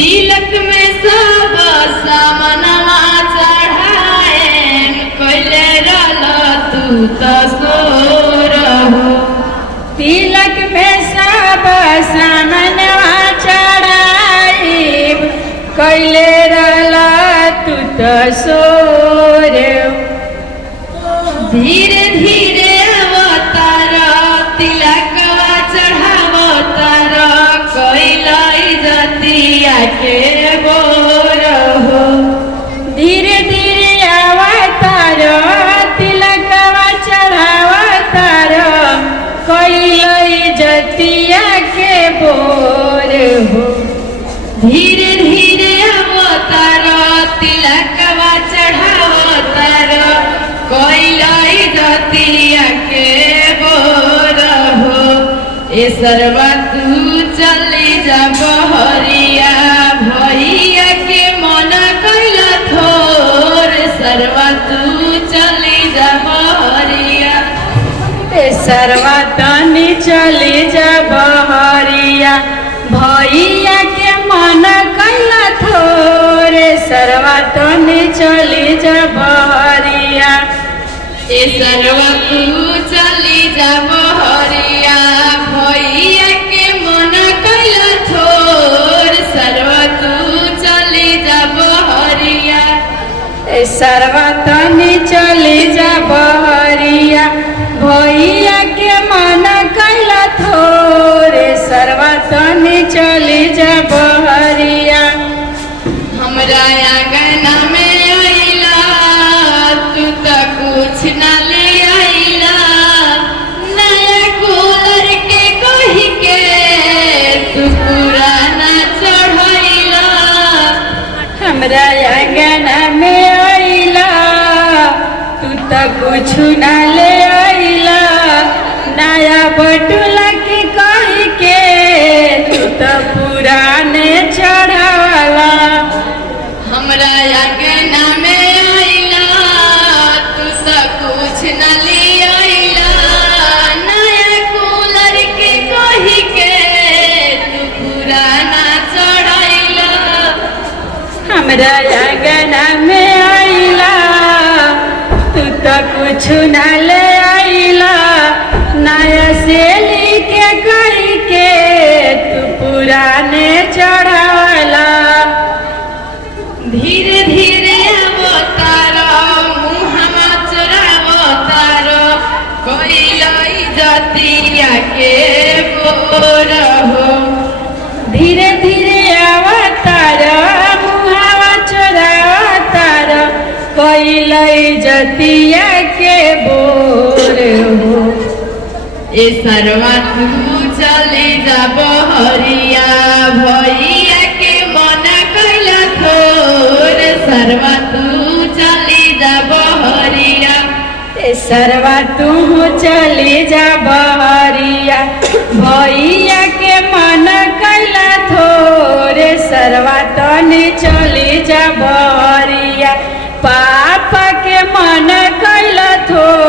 तिलक में सब सामनवा चढ़ाएन कैले रहल तू तो सोर हो। तिलक में सब सामनवा चढ़ाइब कैले रहल तू तो सोर हो। धीरे धीरे अवतार तिलकवा चढ़ावतार कैलाई जतिया के बोर हो। धीरे धीरे अवतार तिलकवा चढ़ावतार कैलाई जतिया के बोर हो। धीरे धीरे अवतार तिलकवा चढ़ावतार कैलाई जतिया के बोर हो। ए सरवा तू चली जा बहरिया भैया के मन कैला थोर। सरवा तू चली जा बहरिया सरवा तनी चली जा बहरिया भैया के मन कैला थोरे। सरवा तनी चली जा बहरिया ए सरवा तू चली जा बहरिया भैया के मन कैला थोर। सरवा तू चली जा बहरिया सरवा तनी चली जा बहरिया भैया के मन कैला थोरे। सरवा तनी चली जा बहरिया हमरा आंगना में आइला तू तो कुछ ना ले आइला। नया कूलर के कही के तू पुराना चढ़ैला। हमरा आंगना में आइला तू तो कुछ ना ले आइला। नया बटुला के कही के तू तो पुराने चढ़ावाला। हमरा आंगना में आइला तू तो कुछ ना ले आइला। नया कूलर के कही के तू पुराना चढ़ैला। हमरा आंगना में आइला तू तो कुछ ना ले आइला। नया सेली के कही के तू पुराने चढ़ावाला। धीरे धीरे अवतार मुहमा चोरावतार कैलाई जतिया के बोर हो। धीरे धीरे अवतार मुहावा चोरावतार कैलाई जतिया के बोर हो। ए सरवा तू चली जा बहरिया भैया के मन कैला थोर। सरवा तू चली जा बहरिया सरवा तू चली जा बहरिया भैया के मन कैला थोरे। सरवा तनी चली जा बहरिया पापा के मन कैला थोरे।